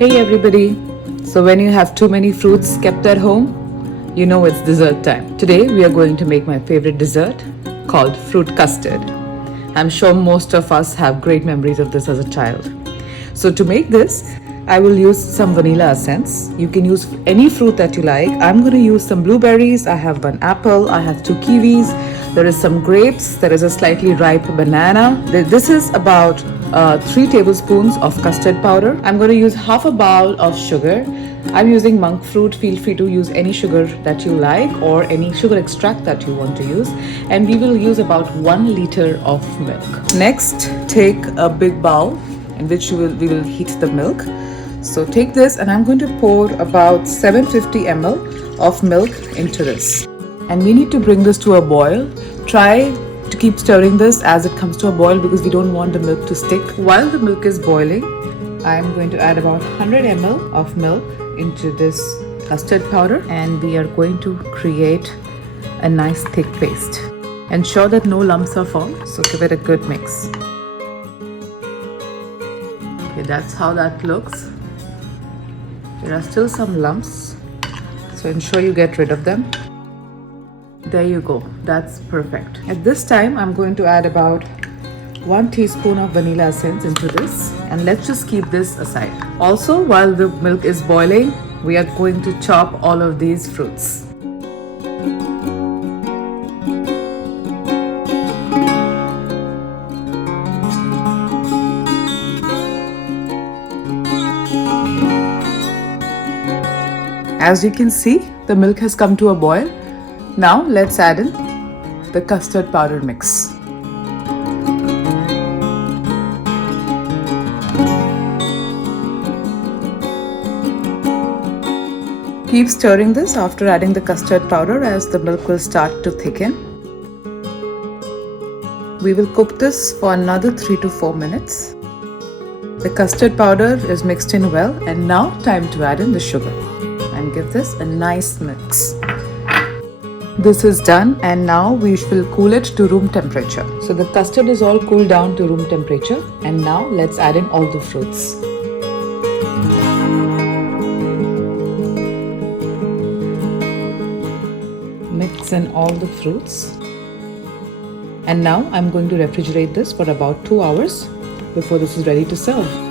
Hey everybody! So when you have too many fruits kept at home, you know it's dessert time. Today we are going to make my favorite dessert called fruit custard. I'm sure most of us have great memories of this as a child. So to make this, I will use some vanilla essence. You can use any fruit that you like. I'm going to use some blueberries. I have one apple. I have 2 kiwis. There is some grapes. There is a slightly ripe banana. This is about 3 tablespoons of custard powder. I'm going to use half a bowl of sugar. I'm using monk fruit. Feel free to use any sugar that you like or any sugar extract that you want to use. And we will use about 1 liter of milk. Next, take a big bowl in which we will heat the milk. So take this and I'm going to pour about 750 ml of milk into this. And we need to bring this to a boil. Try to keep stirring this as it comes to a boil because we don't want the milk to stick. While the milk is boiling, I'm going to add about 100 ml of milk into this custard powder and we are going to create a nice thick paste. Ensure that no lumps are formed, so give it a good mix. Okay, that's how that looks. There are still some lumps, so ensure you get rid of them. There you go, that's perfect. At this time, I'm going to add about 1 teaspoon of vanilla essence into this and let's just keep this aside. Also, while the milk is boiling, we are going to chop all of these fruits. As you can see, the milk has come to a boil. Now let's add in the custard powder mix. Keep stirring this after adding the custard powder as the milk will start to thicken. We will cook this for another 3 to 4 minutes. The custard powder is mixed in well and now time to add in the sugar and give this a nice mix. This is done and now we will cool it to room temperature. So the custard is all cooled down to room temperature and now let's add in all the fruits. Mix in all the fruits. And now I'm going to refrigerate this for about 2 hours before this is ready to serve.